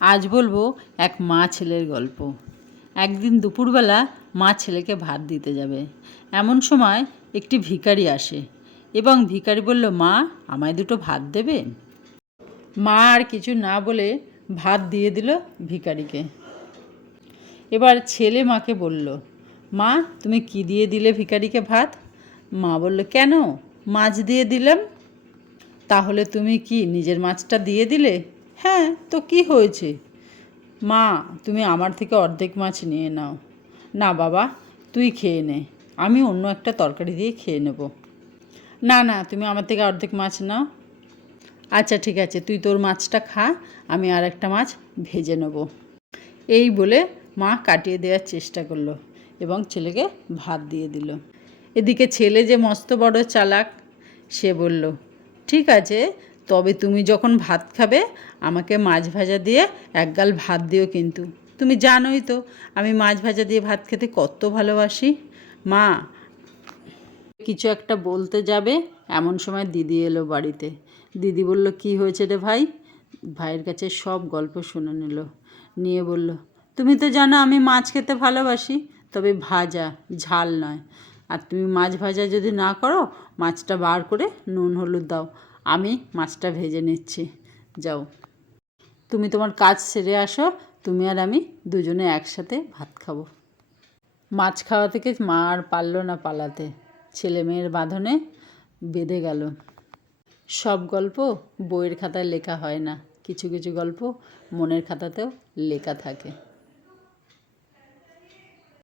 আজ বলবো এক মা ছেলের গল্প। একদিন দুপুরবেলা মা ছেলেকে ভাত দিতে যাবে। এমন সময় একটি ভিখারি আসে এবং ভিখারি বলল, মা, আমায় দুটো ভাত দেবে? মা আর কিছু না বলে ভাত দিয়ে দিল ভিখারিকে। এবার ছেলে মাকে বলল, মা, তুমি কি দিয়ে দিলে ভিখারিকে ভাত? মা বলল, কেন, মাছ দিয়ে দিলাম। তাহলে তুমি কি নিজের মাছটা দিয়ে দিলে? হ্যাঁ, তো কি হয়েছে? মা, তুমি আমার থেকে অর্ধেক মাছ নিয়ে নাও। না বাবা, তুই খেয়ে নে, আমি অন্য একটা তরকারি দিয়ে খেয়ে নেব। না না, তুমি আমার থেকে অর্ধেক মাছ নাও। আচ্ছা ঠিক আছে, তুই তোর মাছটা খা, আমি আর একটা মাছ ভেজে নেব। এই বলে মা কাটিয়ে দেওয়ার চেষ্টা করলো এবং ছেলেকে ভাত দিয়ে দিল। এদিকে ছেলে যে মস্ত বড় চালাক, সে বলল, ঠিক আছে, তবে তুমি যখন ভাত খাবে আমাকে মাছ ভাজা দিয়ে এক গাল ভাত দিও, কিন্তু তুমি জানোই তো আমি মাছ ভাজা দিয়ে ভাত খেতে কত ভালোবাসি। মা কিছু একটা বলতে যাবে, এমন সময় দিদি এলো বাড়িতে। দিদি বলল, কি হয়েছে রে ভাই? ভাইয়ের কাছে সব গল্প শুনে নিয়ে বলল, তুমি তো জানো আমি মাছ খেতে ভালোবাসি, তবে ভাজা, ঝাল নয়। আর তুমি মাছ ভাজা যদি না করো, মাছটা বার করে নুন হলুদ দাও, আমি মাছটা ভেজে নিচ্ছি। যাও, তুমি তোমার কাজ সেরে আসো, তুমি আর আমি দুজনে একসাথে ভাত খাবো। মাছ খাওয়া থেকে মা আর পারল না পালাতে, ছেলে মেয়ের বাঁধনে বেঁধে গেল। সব গল্প বইয়ের খাতায় লেখা হয় না, কিছু কিছু গল্প মনের খাতাতেও লেখা থাকে।